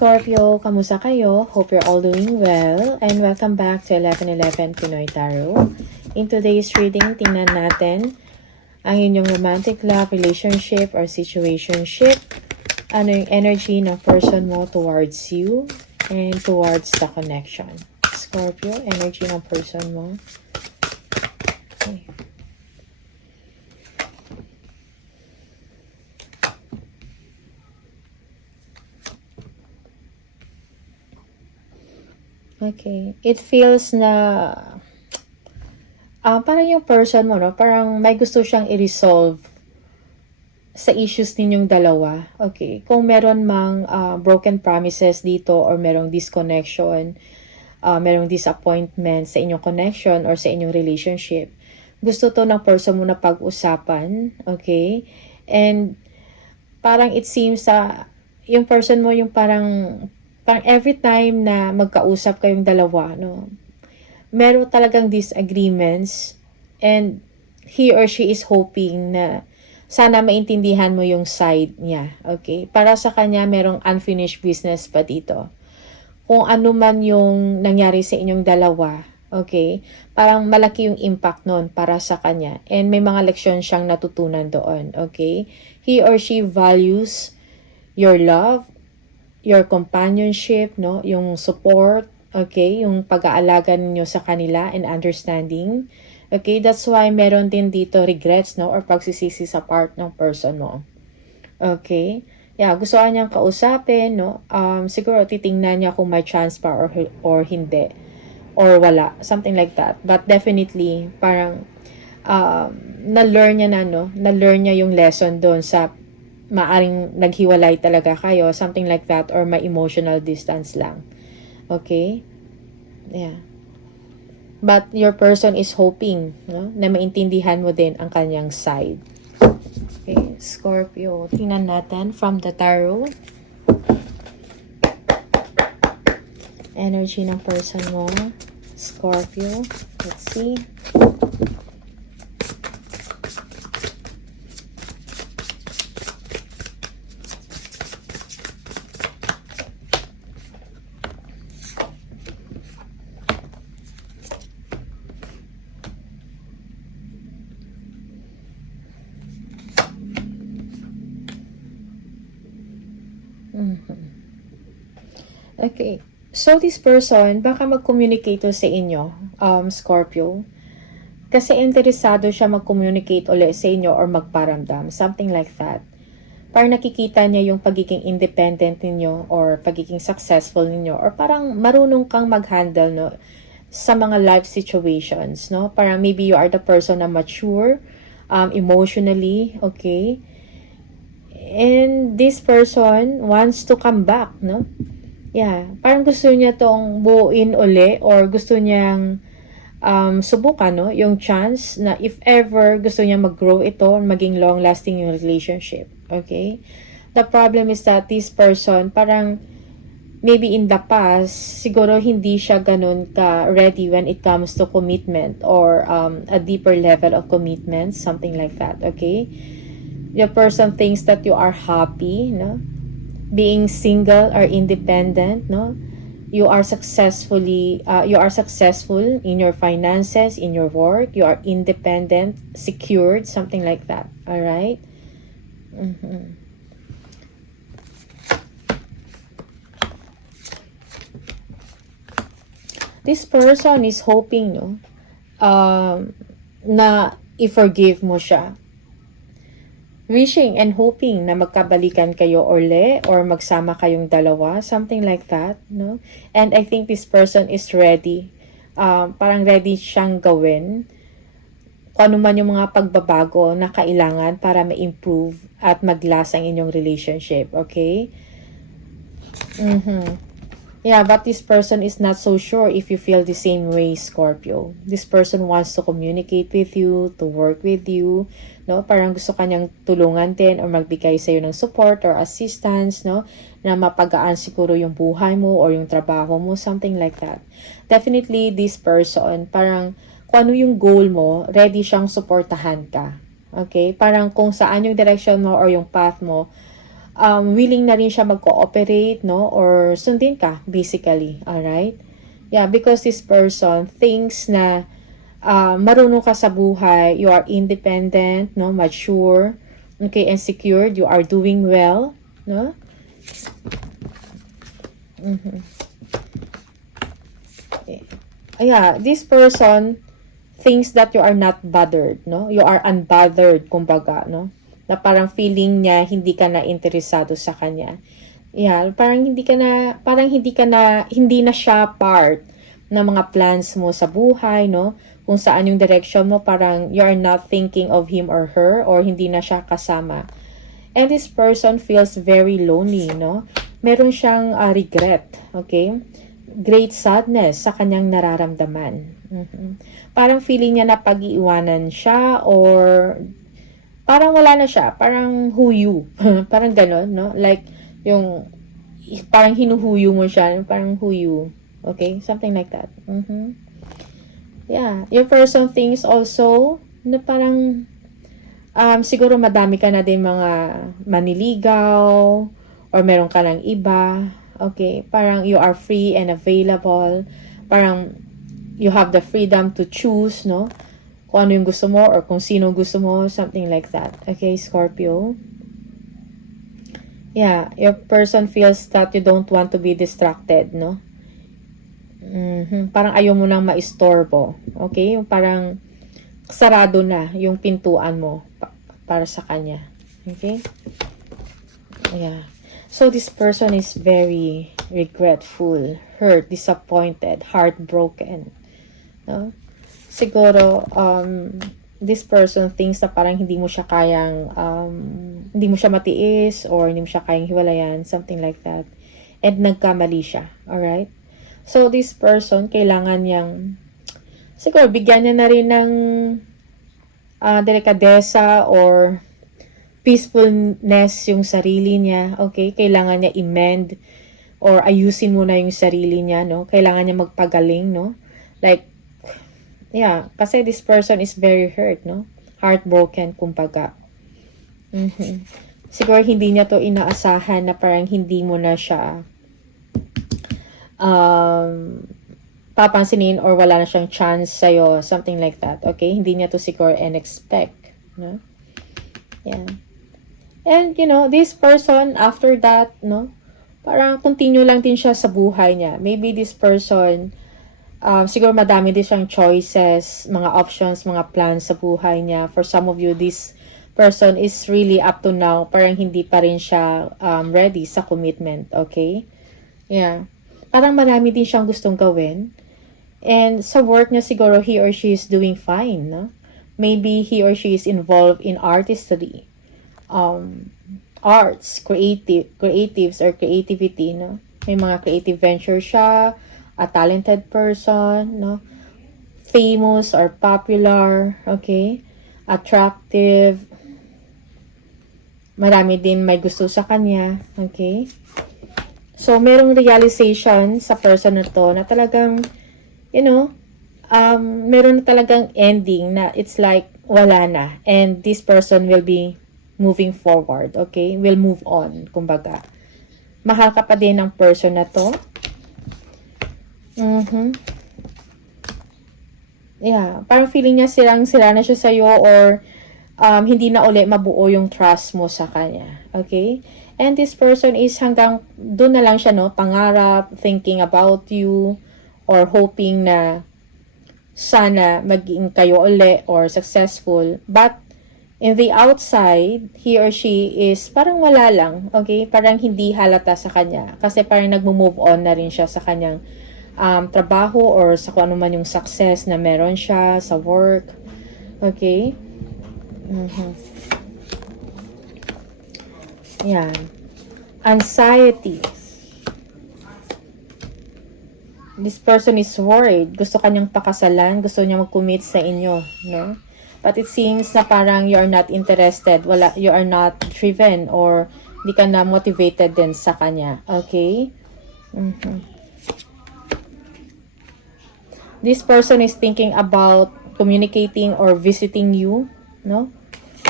Scorpio, kamusta kayo? Hope you're all doing well and welcome back to 1111 Pinoy Tarot. In today's reading, tingnan natin ang inyong romantic love, relationship, or situationship. Ano yung energy ng person mo towards you and towards the connection. Scorpio, energy ng person mo. Okay. Okay. It feels na parang yung person mo, no? Parang may gusto siyang i-resolve sa issues ninyong dalawa. Okay. Kung meron mang broken promises dito or merong disconnection, merong disappointment sa inyong connection or sa inyong relationship, gusto to ng person mo na pag-usapan. Okay. And parang it seems yung person mo yung parang every time na magkausap kayong dalawa, no, meron talagang disagreements and he or she is hoping na sana maintindihan mo yung side niya, okay? Para sa kanya, merong unfinished business pa dito. Kung ano man yung nangyari sa inyong dalawa, okay? Parang malaki yung impact nun para sa kanya and may mga leksyon siyang natutunan doon, okay? He or she values your love, your companionship, no, yung support, okay, yung pag-aalaga ninyo sa kanila and understanding. Okay, that's why meron din dito regrets, no, or pagsisisi sa part ng person mo. Okay? Yeah, gusto niyang kausapin, no? Siguro titingnan niya kung may chance pa or hindi or wala, something like that. But definitely parang na-learn niya na, no? Na-learn niya yung lesson doon sa maaring naghiwalay talaga kayo, something like that, or may emotional distance lang. Okay? Yeah. But your person is hoping, no, na maintindihan mo din ang kanyang side. Okay, Scorpio. Tingnan natin from the tarot. Energy ng person mo, Scorpio. Let's see. Okay. So, this person, baka mag-communicate sa inyo, Scorpio. Kasi interesado siya mag-communicate ulit sa inyo or magparamdam. Something like that. Parang nakikita niya yung pagiging independent ninyo or pagiging successful ninyo or parang marunong kang mag-handle, no, sa mga life situations, no? Parang maybe you are the person na mature, emotionally, okay? And this person wants to come back, no? Yeah, parang gusto niya tong buuin uli or gusto niyang subukan, no, yung chance na if ever gusto niya mag-grow ito, maging long-lasting yung relationship. Okay? The problem is that this person, parang maybe in the past, siguro hindi siya ganun ka-ready when it comes to commitment or a deeper level of commitment, something like that. Okay? Your person thinks that you are happy, no? Being single or independent, no? You are successful in your finances, in your work, you are independent, secured, something like that. All right? This person is hoping, no, na i-forgive mo siya. Wishing and hoping na magkabalikan kayo uli or magsama kayong dalawa, something like that, no? And I think this person is ready. Parang ready siyang gawin kung ano man yung mga pagbabago na kailangan para ma-improve at mag-last ang inyong relationship, okay? Yeah, but this person is not so sure if you feel the same way, Scorpio. This person wants to communicate with you, to work with you, no? Parang gusto kanyang tulungan din or magbigay sa iyo ng support or assistance, no? Na mapagaan siguro yung buhay mo or yung trabaho mo, something like that. Definitely, this person, parang kung ano yung goal mo, ready siyang suportahan ka. Okay? Parang kung saan yung direction mo or yung path mo, willing na rin siya mag-cooperate, no? Or sundin ka, basically. Alright? Yeah, because this person thinks na marunong ka sa buhay, you are independent, no? Mature, okay, and secured, you are doing well, no? Yeah, this person thinks that you are not bothered, no? You are unbothered, kumbaga, no? Na parang feeling niya hindi ka na interesado sa kanya. Yeah, parang hindi na siya part ng mga plans mo sa buhay, no? Kung saan yung direction mo, parang you are not thinking of him or her, or hindi na siya kasama. And this person feels very lonely, no? Meron siyang regret, okay? Great sadness sa kanyang nararamdaman. Parang feeling niya na pag-iiwanan siya, or parang wala na siya, parang huyu. Parang ganon, no? Like, yung parang hinuhuyo mo siya, parang huyu. Okay? Something like that. Yeah. Your person thinks also na parang siguro madami ka na din mga maniligaw, or meron ka ng iba. Okay? Parang you are free and available. Parang you have the freedom to choose, no? Kung ano yung gusto mo, or kung sino gusto mo, something like that. Okay, Scorpio? Yeah, your person feels that you don't want to be distracted, no? Parang ayaw mo nang maistorbo. Okay? Yung parang sarado na yung pintuan mo para sa kanya. Okay? Yeah. So, this person is very regretful, hurt, disappointed, heartbroken. No? Siguro, this person thinks na parang hindi mo siya kayang, hindi mo siya matiis, or hindi mo siya kayang hiwalayan, something like that. And nagkamali siya. Alright? So, this person, kailangan niyang, siguro, bigyan niya na rin ng delikadesa or peacefulness yung sarili niya. Okay? Kailangan niya i-mend or ayusin muna yung sarili niya, no? Kailangan niya magpagaling, no? Like, yeah, kasi this person is very hurt, no? Heartbroken, kumbaga. Siguro hindi niya to inaasahan na parang hindi mo na siya papansinin, or wala na siyang chance sa'yo, something like that. Okay? Hindi niya to siguro expect, no? Yeah. And, you know, this person, after that, no? Parang continue lang din siya sa buhay niya. Maybe this person, siguro madami din siyang choices, mga options, mga plans sa buhay niya. For some of you, this person is really up to now, parang hindi pa rin siya ready sa commitment, okay? Yeah. Parang marami din siyang gustong gawin. And sa work niya, siguro he or she is doing fine, no? Maybe he or she is involved in artistry, arts, creatives or creativity, no? May mga creative venture siya, a talented person, no? Famous or popular, okay? Attractive. Marami din may gusto sa kanya, okay? So, merong realization sa person na to na talagang, you know, meron na talagang ending na it's like wala na. And this person will be moving forward, okay? Will move on, kumbaga. Mahal ka pa din ng person na to. Yeah, parang feeling niya sirang-sira na siya sa'yo, or hindi na uli mabuo yung trust mo sa kanya, okay? And this person is hanggang doon na lang siya, no? Pangarap, thinking about you, or hoping na sana maging kayo uli or successful. But in the outside, he or she is parang wala lang, okay? Parang hindi halata sa kanya. Kasi parang nagmo-move on na rin siya sa kanyang trabaho, or sa kung ano man yung success na meron siya sa work. Okay? Yan. Anxiety. This person is worried. Gusto kanyang pakasalan. Gusto niya mag-commit sa inyo. No? But it seems na parang you are not interested. You are not driven, or di ka na motivated din sa kanya. Okay? This person is thinking about communicating or visiting you. No?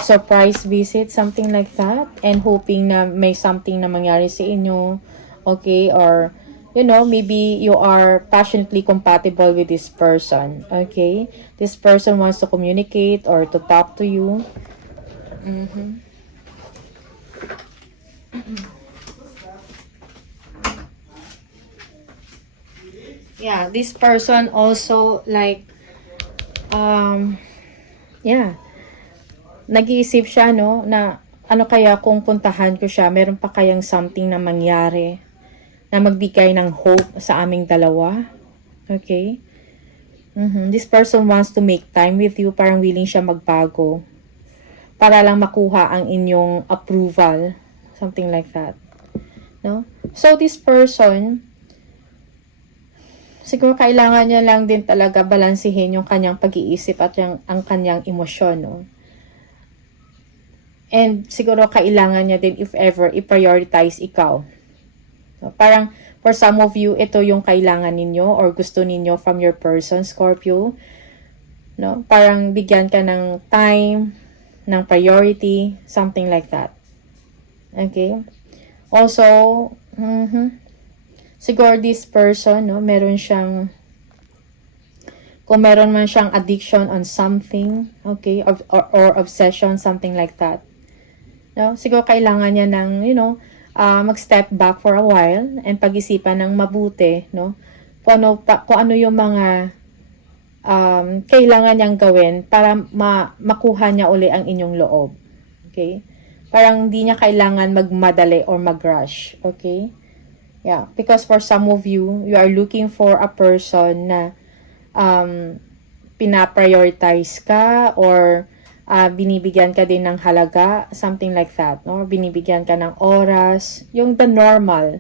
surprise visit, something like that, and hoping na may something na mangyari sa inyo, okay, or you know, maybe you are passionately compatible with this person, okay, this person wants to communicate or to talk to you. Yeah, this person also like yeah, nag-iisip siya, no, na ano kaya kung puntahan ko siya, meron pa kayang something na mangyari na magbigay ng hope sa aming dalawa. Okay? This person wants to make time with you, parang willing siya magbago para lang makuha ang inyong approval, something like that. No? So this person, siguro kailangan niya lang din talaga balansehin yung kanyang pag-iisip at ang kanyang emosyon, no? And siguro kailangan niya din, if ever, i-prioritize ikaw. So, parang for some of you, ito yung kailangan ninyo or gusto ninyo from your person, Scorpio. No? Parang bigyan ka ng time, ng priority, something like that. Okay? Also, siguro this person, no, meron siyang, kung meron man siyang addiction on something, okay, or obsession, something like that. No? Siguro kailangan niya ng, you know, mag-step back for a while and pag-isipan ng mabuti, no? Kung ano yung mga kailangan niyang gawin para makuha niya uli ang inyong loob. Okay? Parang hindi niya kailangan magmadali or mag-rush. Okay? Yeah. Because for some of you, you are looking for a person na pina-prioritize ka or binibigyan ka din ng halaga, something like that, no? Binibigyan ka ng oras, yung the normal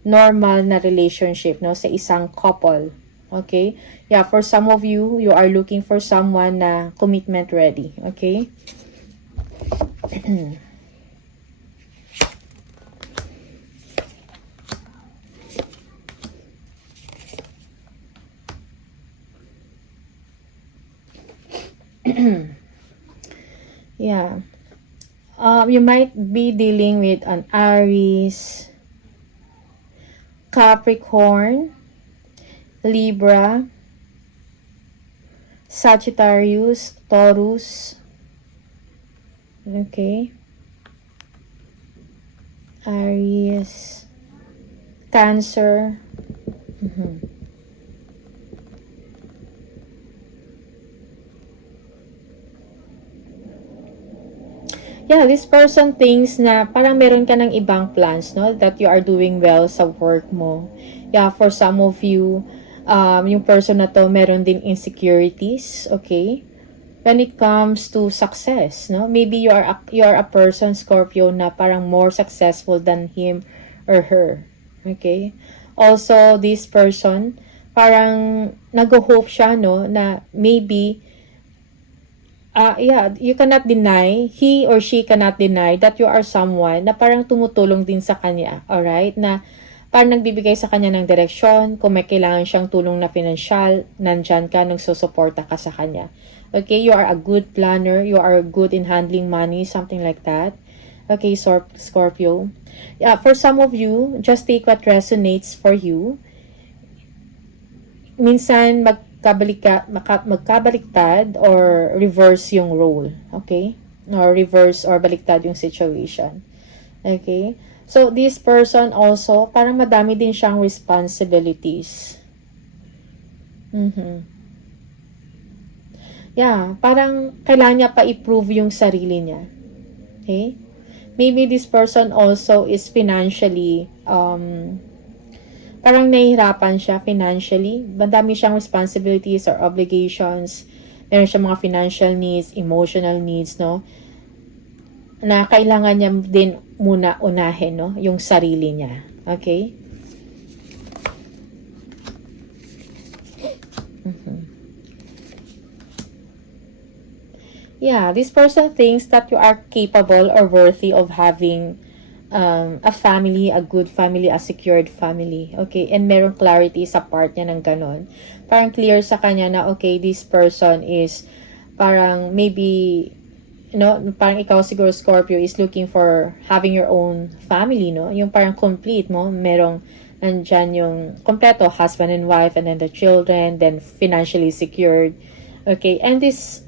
na relationship, no, sa isang couple. Okay? Yeah, for some of you, you are looking for someone na commitment ready. Okay? Yeah. You might be dealing with an Aries, Capricorn, Libra, Sagittarius, Taurus. Okay. Aries, Cancer. Yeah, this person thinks na parang meron ka ng ibang plans, no? That you are doing well sa work mo. Yeah, for some of you, yung person na to meron din insecurities, okay? When it comes to success, no? Maybe you are a person, Scorpio, na parang more successful than him or her. Okay? Also, this person, parang nag-hope siya, no, na maybe yeah, you cannot deny, he or she cannot deny that you are someone na parang tumutulong din sa kanya, alright? Na parang nagbibigay sa kanya ng direksyon, kung may kailangan siyang tulong na pinansyal, nandyan ka, nagsusuporta ka sa kanya. Okay, you are a good planner, you are good in handling money, something like that. Okay, Scorpio. Yeah, for some of you, just take what resonates for you. Minsan, magkabaliktad or reverse yung role. Okay? Or reverse or baliktad yung situation. Okay? So, this person also, parang madami din siyang responsibilities. Yeah, parang kailangan niya pa i-prove yung sarili niya. Okay? Maybe this person also is financially parang nahihirapan siya financially. Madami siyang responsibilities or obligations. Meron siyang mga financial needs, emotional needs, no? Na kailangan niya din muna unahin, no? Yung sarili niya. Okay? Yeah, this person thinks that you are capable or worthy of having a family, a good family, a secured family. Okay? And meron clarity sa part niya ng ganon. Parang clear sa kanya na, okay, this person is parang maybe no, parang ikaw siguro Scorpio is looking for having your own family, no? Yung parang complete mo, merong nandyan yung kompleto, husband and wife, and then the children, then financially secured. Okay, and this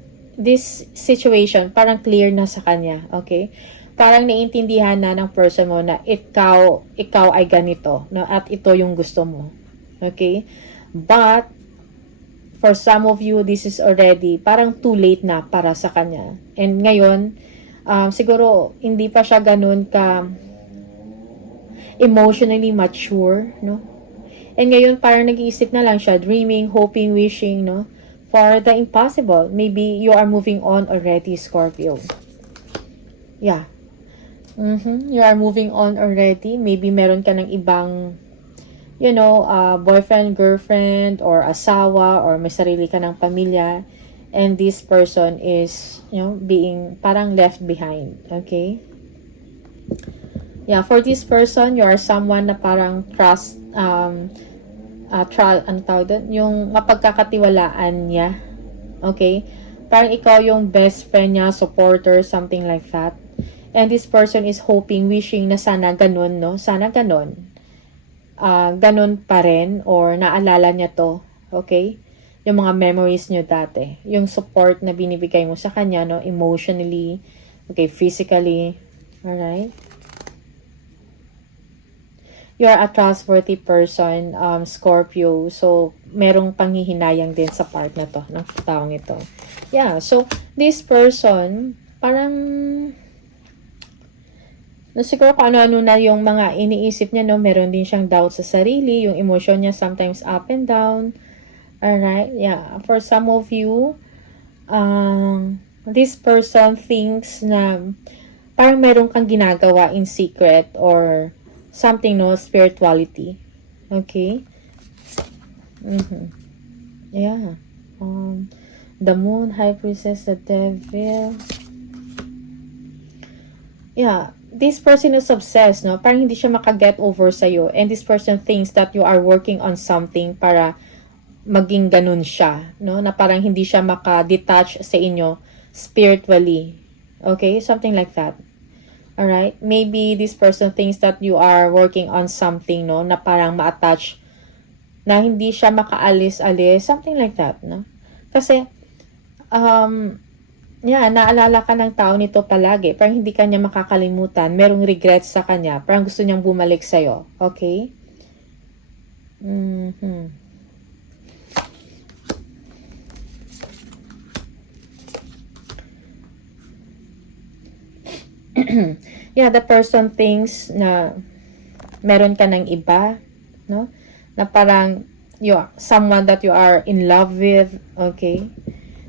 situation, parang clear na sa kanya, okay? Parang naiintindihan na ng person mo na ikaw ay ganito, no? At ito yung gusto mo. Okay? But, for some of you, this is already parang too late na para sa kanya. And ngayon, siguro hindi pa siya ganun ka emotionally mature, no? And ngayon, parang nag-iisip na lang siya, dreaming, hoping, wishing, no? For the impossible. Maybe you are moving on already, Scorpio. Yeah. You are moving on already. Maybe meron ka ng ibang boyfriend, girlfriend, or asawa, or may sarili ka ng pamilya, and this person is, being parang left behind, okay? Yeah, for this person, you are someone na parang ano tawag doon? Yung mapagkakatiwalaan niya, okay? Parang ikaw yung best friend niya, supporter, something like that. And this person is hoping, wishing na sana ganun, no? Sana ganun. Ganun pa rin or naalala niya to, okay? Yung mga memories niyo dati. Yung support na binibigay mo sa kanya, no? Emotionally, okay, physically, alright? You are a trustworthy person, Scorpio. So, merong panghihinayang din sa part na to, ng taong ito. Yeah, so, this person, parang siguro kung ano-ano na yung mga iniisip niya, no? Meron din siyang doubt sa sarili, yung emotion niya sometimes up and down. Alright, yeah. For some of you, this person thinks na parang meron kang ginagawa in secret or something, no? Spirituality. Okay? Yeah. The moon, high priestess, the devil. Yeah. This person is obsessed, no? Parang hindi siya makaget over sa'yo. And this person thinks that you are working on something para maging ganun siya, no? Na parang hindi siya maka-detach sa inyo spiritually. Okay? Something like that. Alright? Maybe this person thinks that you are working on something, no? Na parang ma-attach, na hindi siya makaalis-alis. Something like that, no? Kasi, naalala ka ng tao nito palagi. Parang hindi kanya makakalimutan. Merong regrets sa kanya. Parang gusto niyang bumalik sa'yo. Okay? Yeah, the person thinks na meron ka ng iba, no? Na parang someone that you are in love with, okay?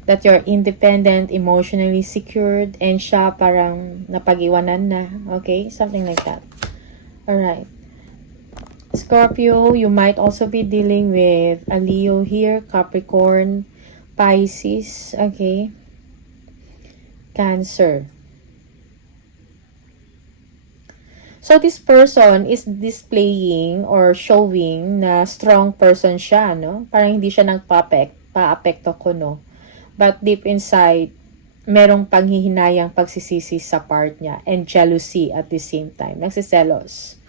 That you're independent, emotionally secured, and siya parang napag-iwanan na. Okay? Something like that. Alright. Scorpio, you might also be dealing with a Leo here, Capricorn, Pisces, okay? Cancer. So, this person is displaying or showing na strong person siya, no? Parang hindi siya paapekto ko, no? But deep inside, merong panghihinayang pagsisisi sa part niya and jealousy at the same time. Nagsiselos.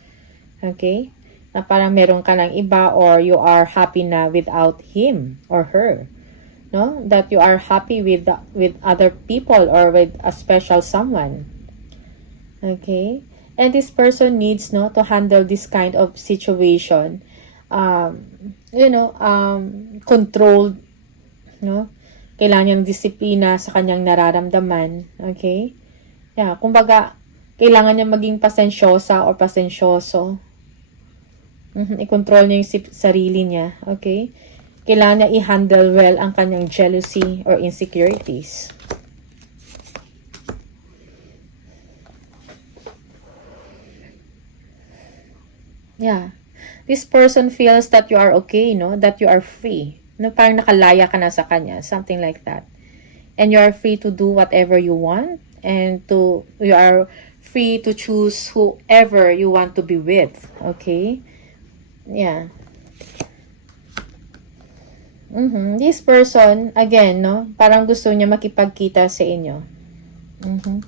Okay? Na parang meron ka ng iba or you are happy na without him or her. No? That you are happy with other people or with a special someone. Okay? And this person needs, no, to handle this kind of situation. Controlled, no? Kailangan niyang disiplina sa kanyang nararamdaman. Okay? Yeah, kumbaga, kailangan niya maging pasensyosa o pasensyoso. I-control niya yung sarili niya. Okay? Kailangan niya i-handle well ang kanyang jealousy or insecurities. Yeah. This person feels that you are okay, no? That you are free. No, parang nakalaya ka na sa kanya, something like that. And you are free to do whatever you want and you are free to choose whoever you want to be with, okay? Yeah. This person, again, no, parang gusto niya makipagkita sa inyo. Mhm.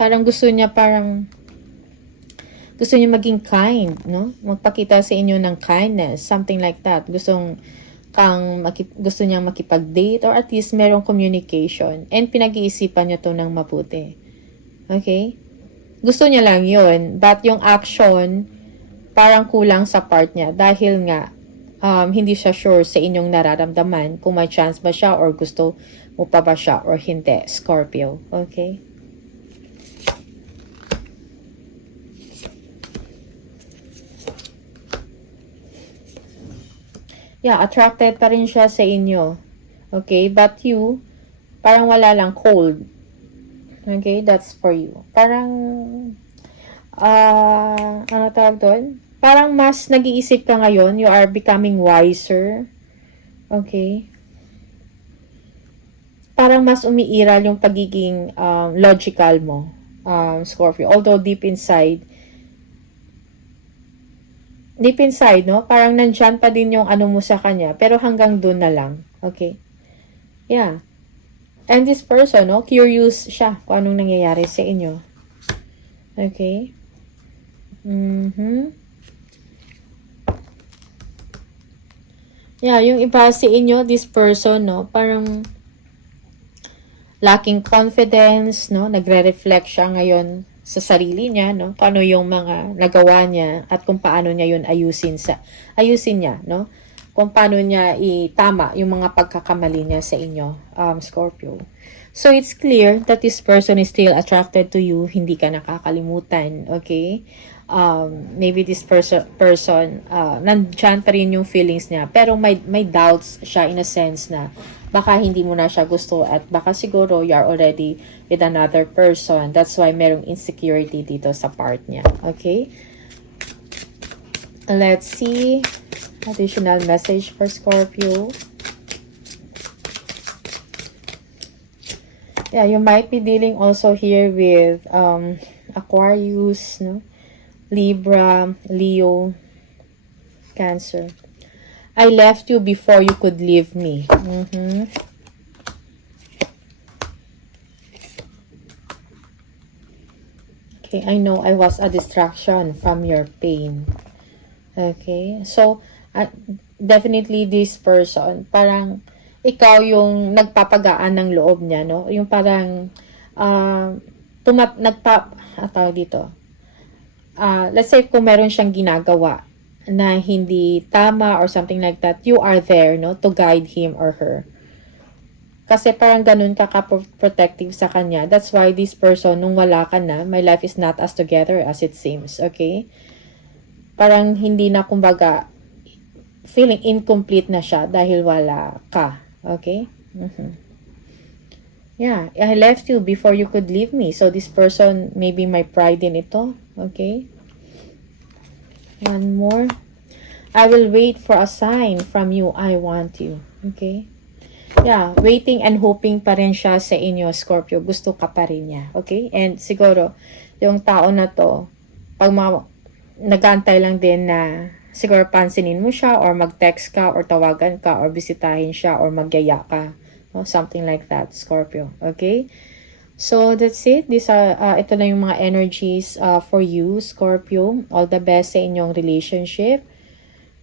Parang gusto niya maging kind, no? Magpakita sa inyo ng kindness, something like that. Gusto niya makipag-date or at least merong communication. And pinag-iisipan niya to ng mabuti. Okay? Gusto niya lang yun. But yung action, parang kulang sa part niya. Dahil nga, hindi siya sure sa inyong nararamdaman kung may chance ba siya or gusto mo pa ba siya or hindi, Scorpio. Okay? Yeah, attracted pa rin siya sa inyo. Okay? But you, parang wala lang, cold. Okay? That's for you. Parang, ano tawag doon? Parang mas nag-iisip ka ngayon. You are becoming wiser. Okay? Parang mas umiiral yung pagiging logical mo, Scorpio. Although deep inside, no? Parang nandyan pa din yung ano mo sa kanya. Pero hanggang doon na lang. Okay? Yeah. And this person, no? Curious siya kung anong nangyayari sa inyo. Okay? Yeah, yung iba sa inyo, this person, no? Parang lacking confidence, no? Nagre-reflect siya ngayon sa sarili niya, no? Paano yung mga nagawa niya at kung paano niya yun ayusin niya, no? Kung paano niya itama yung mga pagkakamali niya sa inyo, Scorpio. So, it's clear that this person is still attracted to you. Hindi ka nakakalimutan, okay? Maybe this person nandyan pa rin yung feelings niya. Pero may doubts siya in a sense na baka hindi mo na siya gusto at baka siguro you are already with another person. That's why merong insecurity dito sa part niya. Okay? Let's see. Additional message for Scorpio. Yeah, you might be dealing also here with Aquarius, no? Libra, Leo, Cancer. I left you before you could leave me. Okay, I know I was a distraction from your pain. Okay, so definitely this person, parang ikaw yung nagpapagaan ng loob niya, no? Yung parang dito. Let's say kung meron siyang ginagawa na hindi tama or something like that, you are there, no, to guide him or her. Kasi parang ganun ka-protective sa kanya. That's why this person, nung wala ka na, my life is not as together as it seems, okay? Parang hindi na, kumbaga, feeling incomplete na siya dahil wala ka, okay? Yeah, I left you before you could leave me. So this person, maybe my pride in ito, okay? One more. I will wait for a sign from you. I want you. Okay? Yeah, waiting and hoping pa rin siya sa inyo, Scorpio. Gusto ka pa rin niya. Okay? And siguro, yung tao na to, pag nag-aantay lang din na siguro pansinin mo siya or mag-text ka or tawagan ka or bisitahin siya or magyaya ka. No? Something like that, Scorpio. Okay? So, that's it. Ito na yung mga energies for you, Scorpio. All the best sa inyong relationship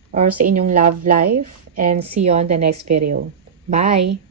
or sa inyong love life. And see you on the next video. Bye!